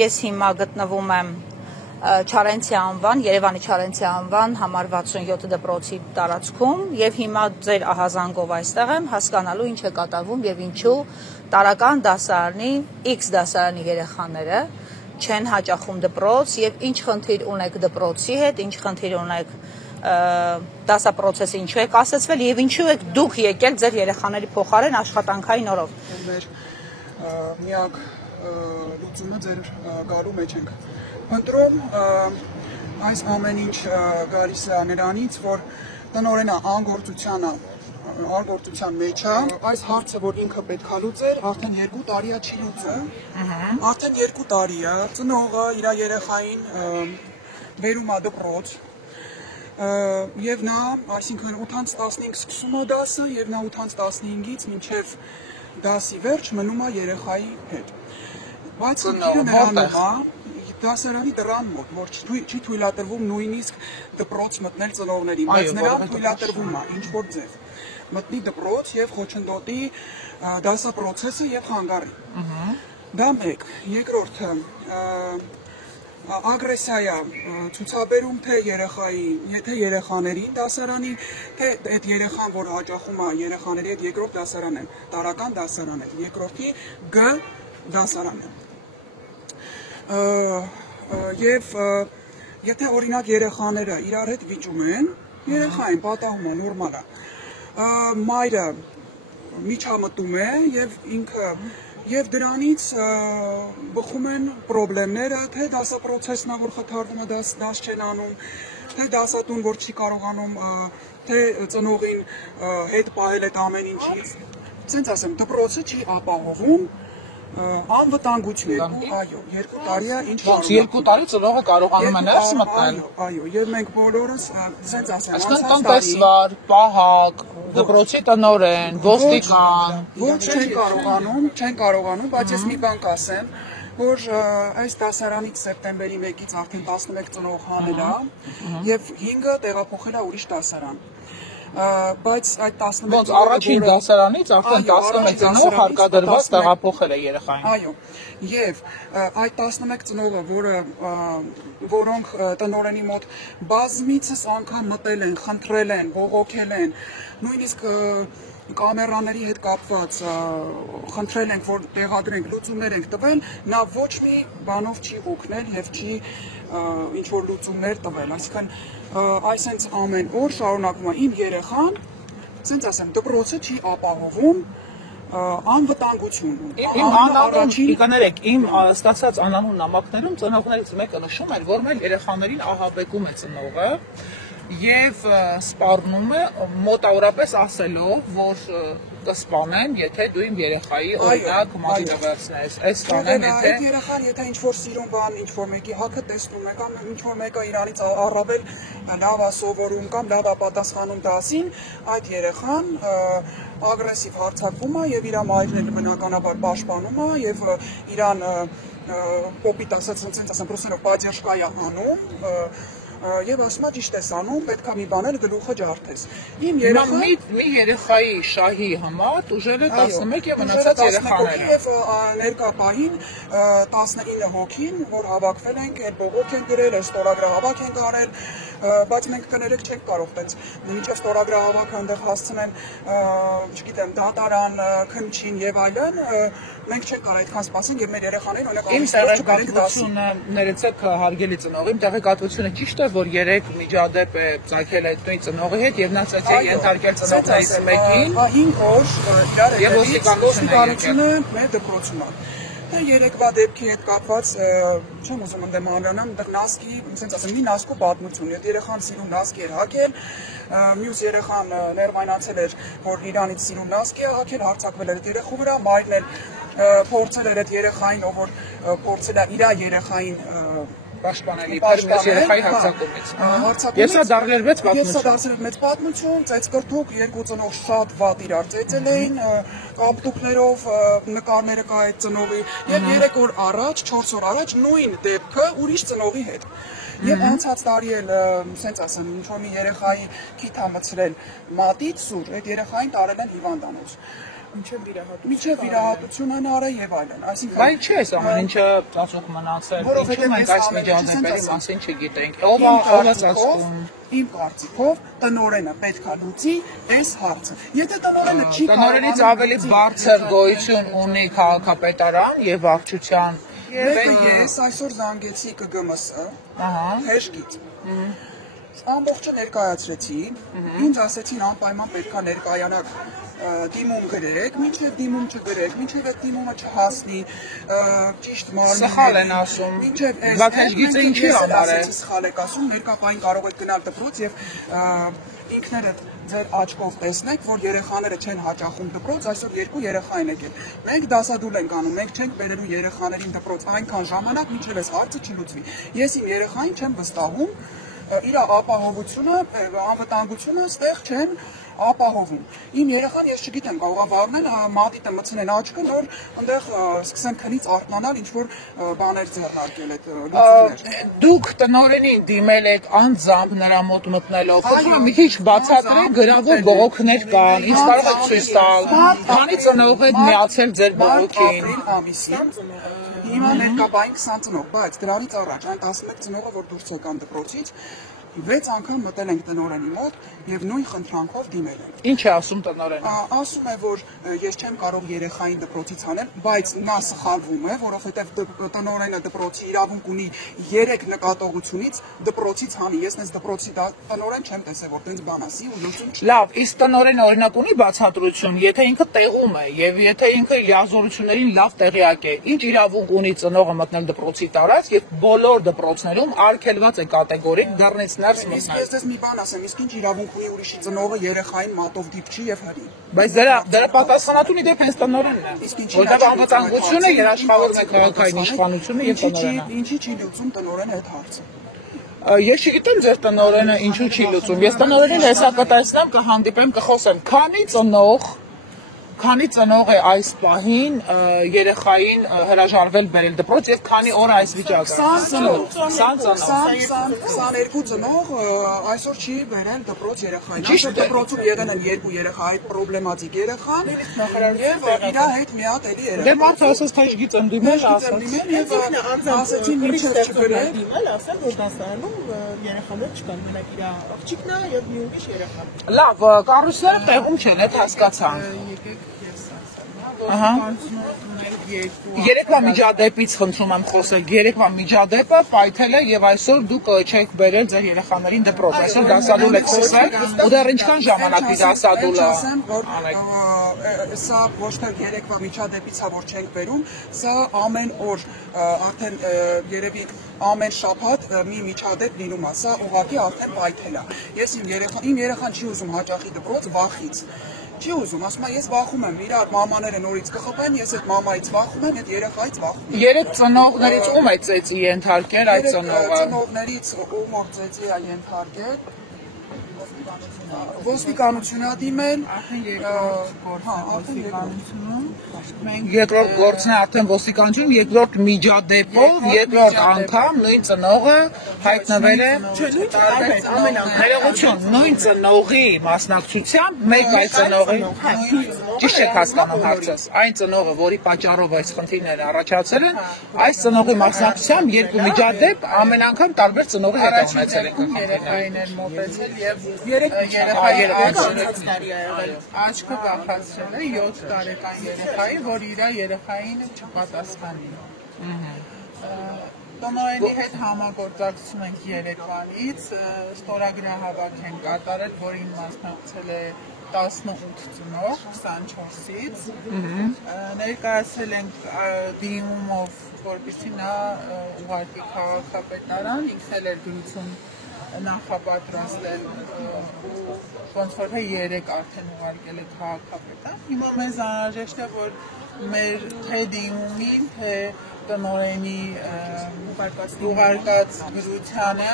ես հիմա գտնվում եմ Չարենցի անվան, Երևանի Չարենցի անվան համար 67 դպրոցի տարածքում եւ հիմա ձեր ահազանգով այստեղ եմ հասկանալու ինչ է կատարվում եւ ինչու տարական դասարանի X դասարանի երեխաները չեն հաճախում դպրոց եւ ինչ խնդիր ունեք դպրոցի հետ, ինչ խնդիր ունեք դասապրոցեսը ինչու եք ասացվել եւ ինչու եք դուք եկել ձեր երեխաների փոխարեն աշխատանքային օրով։ Մեր միակ լուծումը ձեր գալու մեջ ենք ընտրում այս ամեն ինչ գալիս է նրանից, որ տնօրենը անգործության մեջ է, այս հարցը, որ ինքը պետք է լուծեր, արդեն 2 տարի է չի լուծում, արդեն 2 տարի է, ծնողը իր երեխային բերում է դպրոց, եւ նա, այսինքն 8-15 սկսում է դասը եւ նա 8-15-ից մինչեւ դասի վերջ մնում է երեխայի հետ։ Բայց խնդիրը նրանում է դասարանի դռան մոտ, որ չի թույլատրվում նույնիսկ դպրոց մտնել ծնողներին, բայց նրան թույլատրվում է ինչ-որ ձև մտնի դպրոց եւ խոչընդոտի դասապրոցեսը եւ խանգարի։ Դա մեկ, երկրորդը ագրեսիա ցուցաբերում թե երեխաներին դասարանի, թե այդ երեխան, որ հաճախում է երեխաների հետ երկրորդ դասարան է, տարական դասարան է, երկրորդի G դասարան է։ Եվ եթե օրինակ երեխաները իրար հետ վիճում են, երեխային պատահում է, նորմալ է, մայրը միջամտում է եւ ինքը Եվ դրանից բխում են պրոբլեմները, թե դասապրոցեսն է, որ խթարվում է, դաս չեն անում, թե դասատուն, որ չի կարողանում, թե ծնողին հետ պահել այդ ամեն ինչից։ Ցենց ասեմ, դպրոցը չի ապահովում անվտանգություն, այո, 2 տարի է ինչ շարունակ։ 2 տարի ծնողը կարողանում է ներս մտնել։ Այո, եւ մենք բոլորս ցենց ասեմ, այսինքն տնտեսվար, պահակ, դպրոցի տնօրեն, ոստիկան, ոչ չեն կարողանում, բայց ես մի բան կասեմ, որ այս դասարանից սեպտեմբերի 1-ից արդեն 11 ծնող հանել է եւ 5-ը տեղափոխել է ուրիշ դասարան։ Բայց այդ 11 ոնց առաջին դասարանից արդեն 11 ծնող հարկադրված տեղափոխել է երեխային։ Այո, եւ այդ 11 ծնողը, որոնք տնօրենի մոտ բազմիցս անգամ մտել են, խնդրել են, բողոքել են, նույնիսկ կամերաների հետ կապված խնդրել ենք, որ տեղադրենք, լուծումներ ենք տվել, նա ոչ մի բանով չի օգնել եւ չի ինչ որ լուծումներ տվել, այսինքն այսենց ամեն օր շարունակվում է իմ երեխան, ցենց ասեմ, դպրոցը չի ապահովում անվտանգություն։ Իմ անանուն, կներեք, իմ ստացած անանուն նամակներում ծնողներից մեկը նշում էր, որ մեր երեխաներին ահաբեկում է ծնողը եւ սպառնում է մոտավորապես ասելով, որ կսպանեն, եթե դու իմ երեխայի օրինակ մատիտը վերցնես, այս տանեն, եթե այդ երեխան, եթե ինչ-որ սիրուն բան, ինչ-որ մեկի հակը տեսնում է, կամ ինչ-որ մեկը իրանից առավել լավ է սովորում, կամ լավ է պատասխանում դասին, այդ երեխան ագրեսիվ հարձակվում է եւ իր մայրն բնականաբար պաշտպանում է եւ իրան կոպիտ ասած, ցենց ասեմ, պրոսենով պատերժկա է անում եւ ասում է ճիշտ ես անում, պետք է մի բան էլ գլուխը ջարդես։ Իմ երեխան մի երեխայի շահի համար ուժել է 11 եւ մնացած երեխաները։ Եվ ներկա պահին 19 հոգին, որ հավաքվել ենք, այլ բողոք են գրել, ստորագրահավաք են արել, բայց մենք կներեք չենք կարող տենց մինչև ստորագրահավաքը այնտեղ հասցնեն, չգիտեմ, դատարան, քննչին եւ այլն, մենք չենք կարող այդքան սպասենք եւ մեր երեխաներին օրինակ Իմ տեղեկատվությունը ներեցեք հարգելի ծնող, իմ տեղեկատվությունը ճիշտ է, որ 3 միջադեպ է ծագել այդ նույն ծնողի հետ եւ նա ցած է ենթարկել ծնողներից մեկին, 5 օր իրար եւ ոստիկանությունը մեր դպրոցում է։ Թե երեկվա դեպքի հետ կապված չեմ ուզում ընդդեմ անրանամ, այնտեղ նասկի, ասենց ասեմ, մի նասկու պատմություն, այդ երեխան սիրուն նասկի էր հագել, մյուս երեխան ներվայնացել էր, որ իրանից սիրուն նասկի է հագել, հարձակվել էր այդ երեխու վրա, մայրն էլ փորձել էր այդ երեխային, ով որ փորձել է իր երեխային պաշտպանելի երեխայի հարձակումից։ Եվ սա դարձել մեծ պատմություն, ծեծկրտուկ, երկու ծնող շատ վատ իրար ծեծել էին, կապտուկներով նկարները կա այդ ծնողի, եւ 3 օր առաջ, 4 օր առաջ նույն դեպքը ուրիշ ծնողի հետ։ Եվ անցած տարի էլ, ասենց ասեմ, ինչ-որ մի երեխայի քիթ համցրել մատից սուր, այդ երեխային տարել են հիվանդանոց։ Մինչև վիրահատությունն արա եւ այլն, այսինքն Բայց չէ, այս ամեն ինչը ծածուկ մնացել, ինչու մենք այս միջազգերի մասին չգիտենք, ով է ծածկում։ Իմ կարծիքով տնօրենը պետք է լուծի այս հարցը։ Եթե տնօրենը չի Տնօրենից ավելի բարձր գոյություն ունի քաղաքապետարան եւ վարչության ես այսօր զանգեցի ԿԳՄՍ, հեշտից։ Ամբողջը ներկայացրեցի, ինձ ասեցին անպայման պետք է ներկայանաք դիմում գրեք, մինչև դիմում չգրեք, մինչև այդ դիմումը չհասնի, ճիշտ մարմին։ Սխալ են ասում։ Բայց հենց գիծը ինչի համար է։ Սխալ եք ասում, ներկայային կարող եք գնալ դպրոց եւ ինքներդ ձեր աչքով տեսնեք, որ երեխաները չեն հաճախում դպրոց, այսօր 2 երեխա են եկել։ Մենք դասադուլ ենք անում, մենք չենք բերելու երեխաներին դպրոց այնքան ժամանակ, մինչև այս հարցը չլուծվի։ Ես իմ երեխային չեմ վստահում, իր ապահովությունը, անվտանգությունը ստեղ չեն ապահովում։ Իմ երեխան ես չգիտեմ, կարող է վառնել, մատիտը մտցնեն աչքը, որ այնտեղ սկսեն քնից արթնանալ, ինչ որ բաներ ձեռնարկել այդ լուծումներ։ Դուք տնօրենին դիմել եք անձամբ նրա մոտ մտնելով, խնդրում մի քիչ բացատրեք գրավոր բողոքներ կան, ինչ կարող եք ցույց տալ, քանի ծնող եք միացել ձեր բողոքին։ Հիմա ներկայային 20 ծնող, բայց դրանից առաջ այն 11 ծնողը, որ դուրս եկան դպրոցից, 6 անգամ մտել ենք տնօրենի մոտ եւ նույն խնդրանքով դիմել ենք։ Ինչ է ասում տնօրենը։ Ասում է, որ ես չեմ կարող երեխային դպրոցից հանել, բայց նա սխալվում է, որովհետեւ տնօրենը դպրոցի իրավունք ունի 3 նկատողությունից դպրոցից հանի։ Ես նես դպրոցի տնօրեն չեմ տեսել, որ տենց բան ասի ու լուծում չի։ Լավ, իսկ տնօրենը օրինակ ունի բացատրություն, եթե ինքը տեղում է եւ եթե ինքը լիազորություններին լավ տեղյակ է, ինչ իրավունք ունի ծնողը մտնել դպրոցի տարած եւ բոլոր դպրոցներում արգելված է կատեգորիկ դառնից ներս մտնել։ Իսկ ես դες մի բան ասեմ, իսկ ինչ իրավունք ունի ուրիշի ծնողը երեխային մատով դիպչի եւ հրի։ Բայց դրա պատասխանատուն իդեպ հենց տնօրենն է։ Որտեղ անվտանգությունը երաշխավորում է քաղաքային իշխանությունը եւ տնօրենը։ Ինչի չի լուծում տնօրենը այդ հարցը։ Ես չգիտեմ ձեր տնօրենը ինչու չի լուծում։ Ես տնօրենին հեսա կտեսնեմ, կհանդիպեմ, կխոսեմ, քանի ծնող է այս պահին երեխային հրաժարվել բերել դպրոց եւ քանի օր այս վիճակը։ 22 ծնող այսօր չի բերել դպրոց երեխային։ Այսօր դպրոցում եղել են 2 երեխա, այդ պրոբլեմատիկ երեխան եւ իր հետ մի հատ էլի երեխա։ Դե մարդը ասես թե գիծ եմ դիմել, եւ ասեցին մինչեւ չգրել, դիմել, ասել որ դասարանում երեխաներ չկան, մենակ իր աղջիկն է եւ մի ուրիշ երեխա։ լավ, կառույցները տեղում չեն, այդ հասկացանք։ Երեկվա միջադեպից խնդրում եմ խոսել, երեկվա միջադեպը պայթել է եւ այսօր դուք չեք բերել ձեր երեխաներին դպրոց, այսօր դասադուլ եք խոսել ու դեռ ինչքան ժամանակ է դասադուլը։ Սա ոչ թե երեկվա միջադեպից է, որ չենք բերում, սա ամեն օր արդեն երևի ամեն շաբաթ մի միջադեպ լինում է, սա ուղղակի արդեն պայթել է։ Ես իմ երեխան չի ուզում հաճախի դպրոց վախից։ Չի ուզում, ասում է ես վախում եմ, իրար մամաները նորից կխփեն, ես այդ մամայից վախում եմ, այդ երեխայից վախում եմ։ 3 ծնողներից ում է ծեծի ենթարկել այդ ծնողը։ Ծնողներից ում որ ծեծի է ենթարկել։ Ոստիկանությունն է դիմել, երկրորդ գործն է արդեն ոստիկանություն, երկրորդ միջադեպով, երկրորդ անգամ նույն ծնողը հայտնվել է ներողություն, նույն ծնողի մասնակցությամբ մեկ այլ ծնողի ճիշտ եք հասկանում հարցս, այն ծնողը, որի պատճառով այս խնդիրները առաջացել են, այս ծնողի մասնակցությամբ երկու միջադեպ ամեն անգամ տարբեր ծնողի հետ ունեցել են երեխային էր մոտեցել եւ աչքը բախացրել է 7 տարեկան երեխայի, որ իր երեխային չպատասխանի։ Տնօրենի հետ համագործակցում ենք երեկվանից, ստորագրահավաք են կատարել, որին մասնակցել է 18 ծնող 24-ից, ներկայացրել ենք դիմումով, որպեսզի նա ուղարկի քաղաքապետարան, ինքն էլ էր գրություն նախապատրաստել, ոնց որ 3 արդեն ուղարկել է քաղաքապետարան, հիմա մեզ անհրաժեշտ է, որ մեր թե դիմումի, թե տնօրենի ուղարկած գրությանը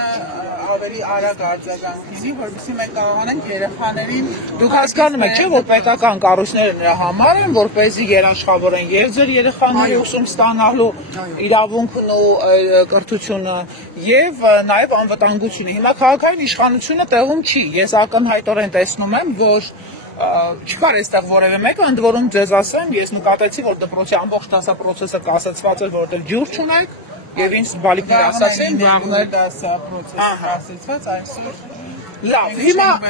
ավելի արագ արձագանք լինի, որովհետեւ մենք կարողանանք երեխաներին Դուք հասկանում եք, չէ՞, որ պետական կառույցները նրա համար են, որպեսզի երաշխավորեն եւ ձեր երեխաների ուսում ստանալու իրավունքն ու կրթությունը եւ նաեւ անվտանգությունը։ Հիմա քաղաքային իշխանությունը տեղում չի։ Ես ակնհայտորեն տեսնում եմ, որ չկար այստեղ որևէ մեկը, ընդ որում ձեզ ասեմ, ես նկատեցի, որ դպրոցի ամբողջ դասապրոցեսը կասեցված էր, որովհետև ջուր չունեք, եւ ինձ բալիկներ ասացին, վաղներ դասապրոցեսը կասեցված այսօր լավ,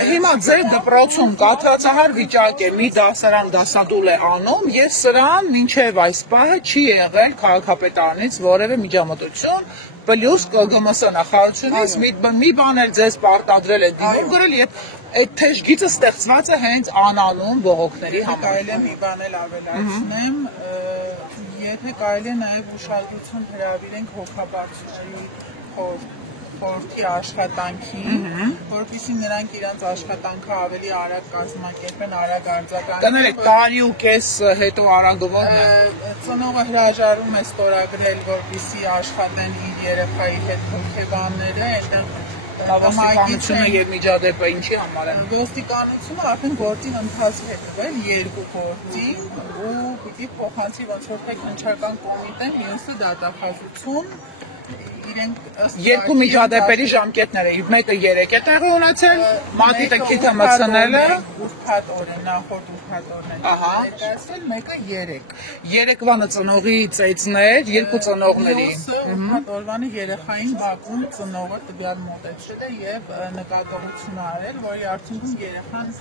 հիմա ձեր դպրոցում կաթրացահար վիճակ է, մի դասարան դասադուլ է անում, եւ սրան մինչեւ այս պահը չի եղել քաղաքապետարանից որևէ միջամտություն, պլյուս ԿԳՄՍ նախարարությունից մի բան էլ ձեզ պարտադրել է դիմում գրել եւ այդ թեժ գիծը ստեղծված է հենց անանուն բողոքների համար։ Կարելի է մի բան էլ ավելացնեմ, եթե կարելի է նաեւ ուշադրություն հրավիրենք հոգաբարձուների խորհրդի աշխատանքին, որովհետեւ նրանք իրենց աշխատանքը ավելի արագ կազմակերպեն, արագ արձագանքեն։ Կներեք, տարի ու կես հետո արագվողն է։ Ծնողը հրաժարվում է ստորագրել, որպեսզի աշխատեն իր երեխայի հետ հոգեբանները, այդտեղ Ոստիկանությունը եւ միջադեպը ինչի համար է։ Ոստիկանությունը արդեն գործին ընթացք է տվել երկու գործի ու պիտի փոխանցի ոնց որ թե քննչական կոմիտեն, մյուսը դատախազություն Երկու միջադեպերի ժամկետները, մեկը 3 է տեղի ունեցել, մատիտը քիթը մտցնել է, ուրբաթ օրը, նախորդ ուրբաթ օրն է ներկայացել, մեկը 3։ Երեկվանը ծնողի ծեծներ, երկու ծնողների։ Ուրբաթ օրվանը երեխային բակում ծնողը տվյալ մոտեցել է եւ նկատողություն արել, որի արդյունքում երեխան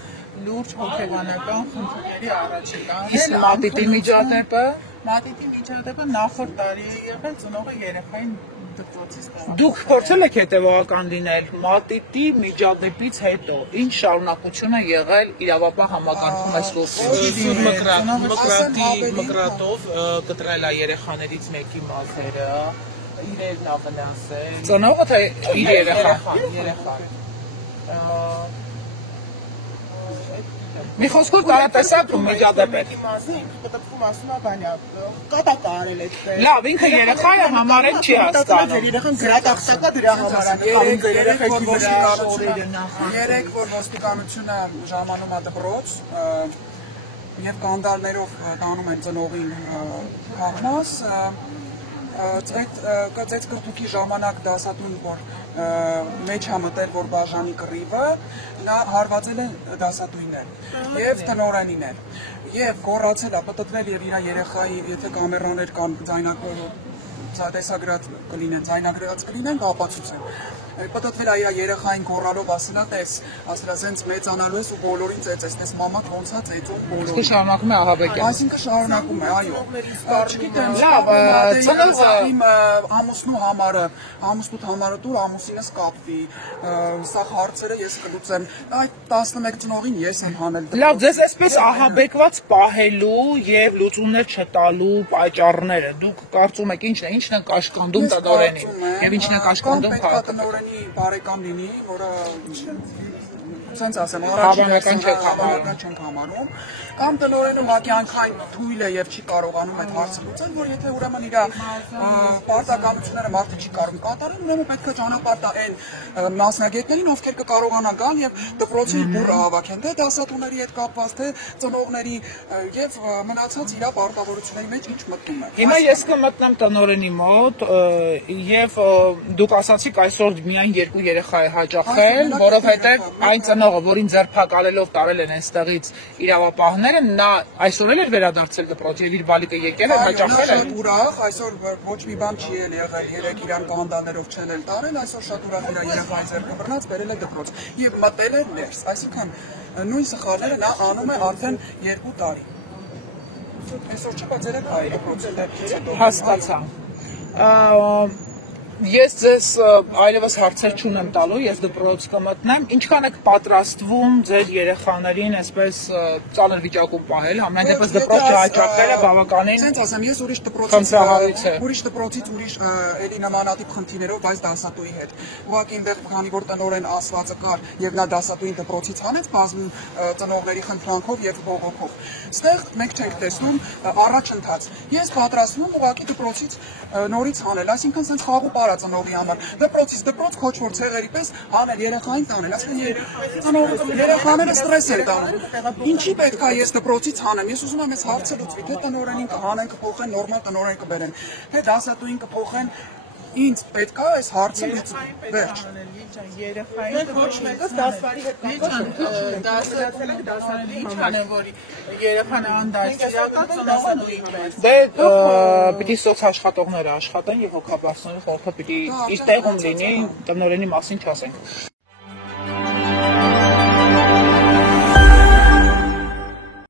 լուրջ հոգեբանական խնդիրների առաջ է կանգնել։ Իսկ մատիտի միջադեպը։ Մատիտի միջադեպը նախորդ տարի է եղել, ծնողը երեխային Դուք փորձել եք հետևողական լինել մատիտի միջադեպից հետո, ինչ շարունակություն է եղել իրավապահ համակարգում այս ոլորտում։ Մկրատով կտրել է երեխաներից մեկի մազերը, իրերն ավելացել։ Ծնողը թե իր երեխան։ Մի խոսքով տարատեսակ ու միջադեպ է։ Պատտվում ասում է բանյա, կատակ արել այդպես։ Լավ, ինքը երեխա է համարել չի հասկանում։ Երեխան գրատախտակա դրա համար է։ Երեք որ ոստիկանությունը ժամանում է դպրոց եւ կանդալներով տանում են ծնողին կողմաս այդ կրթուկի ժամանակ դասատուն որ մեջ համտել որ բաժանի կռիվը նա հարվածել է դասատուին եւ տնօրենին եւ գոռացել է պատտվել եւ իր երեխայի եթե կամերաներ կան տեսագրած կլինեն ապացուցեն պատտվել է իր երեխային գոռալով ասելա տես ասելա սենց մեծանալու ես ու բոլորին ծեծես տես մաման ոնց է ծեծում բոլորին Իսկ շարունակում է Ահաբեկյանը այսինքն շարունակում է այո չգիտեմ լավ ծնողը իմ ամուսնու համարը ամուսնուտ համարը դուր ամուսինս կապվի սա հարցերը ես կլուծեմ այդ 11 ծնողին ես եմ հանել լավ ձեզ այսպես ահաբեկված պահելու եւ լուծումներ չտալու պատճառները դուք կարծում եք ինչն է կաշկանդում տնօրենին եւ ինչն է կաշկանդում տնօրենի բարեկամ լինի որը Սենց ասեմ, առաջին չենք համարում, կամ տնօրենը վակյանքային թույլ է եւ չի կարողանում այդ հարցը լուծել, որ եթե ուրեմն իր պարտականությունները մարդը չի կարող կատարել, ուրեմն պետք է ճանապարհ տա այն մասնագետներին, ովքեր կկարողանան գալ եւ դպրոցի բուռը հավաքեն, թե դասատուների հետ կապված, թե ծնողների եւ մնացած իր պարտավորությունների մեջ ինչ մտնում է։ Հիմա ես կմտնեմ տնօրենի մոտ եւ դուք ասացիք այսօր միայն 2 երեխա է հաճախել, որովհետեւ այն ծնողը, որին ձերբակալելով տարել են այստեղից իրավապահները, նա այսօր էլ էր վերադարձել դպրոց եւ իր բալիկը եկել է հաճախել է։ Շատ ուրախ, այսօր ոչ մի բան չի եղել, երեք իրան կանդալներով չեն էլ տարել, այսօր շատ ուրախ իր երեխային ձեռքը բռնած բերել է դպրոց եւ մտել է ներս, այսինքն նույն սխալները նա անում է արդեն 2 տարի։ Այսօր չի բացել է դպրոցը դեպքից հետո։ Հասկացա։ Ես ձեզ այլևս հարցեր չունեմ տալու, ես դպրոց կմտնեմ, ինչքան եք պատրաստվում ձեր երեխաներին այսպես ծանր վիճակում պահել, համենայն դեպս դպրոց չհաճախելը բավականին Սենց ասեմ, ես ուրիշ դպրոցից ուրիշ էլի նմանատիպ խնդիրներով, բայց դասատուի հետ։ Ուղղակի այնտեղ քանի որ տնօրեն ասվածը կար եւ նա դասատուին դպրոցից հանեց բազում ծնողների խնդրանքով եւ բողոքով։ Ստեղ մենք չենք տեսնում առաջընթաց։ Ես պատրաստվում եմ ուղղակի դպրոցից նորից հանել, այսինքն սենց խաղու պար ծնողի համար դպրոցից դպրոց քոչվոր ցեղերի պես անել երեխային տանել ասեն երեխաները ստրես են տանում ինչի պետք է ես դպրոցից հանեմ ես ուզում եմ այս հարցը լուծվի թե տնօրենին կհանեն կփոխեն նորմալ տնօրեն կբերեն թե դասատուին կփոխեն Ինձ պետք է այս հարցը լուծել։ Վերջ։ Երեխային մենք ոչ մեկս դասվարի հետ դասարանի ինչ անեն որ երեխան անդասիրական ծնողալու ինքնես Դե պիտի սոցաշխատողները աշխատեն եւ հոգաբարձները խորհուրդը պիտի իր տեղում լինի տնօրենի մասին չասենք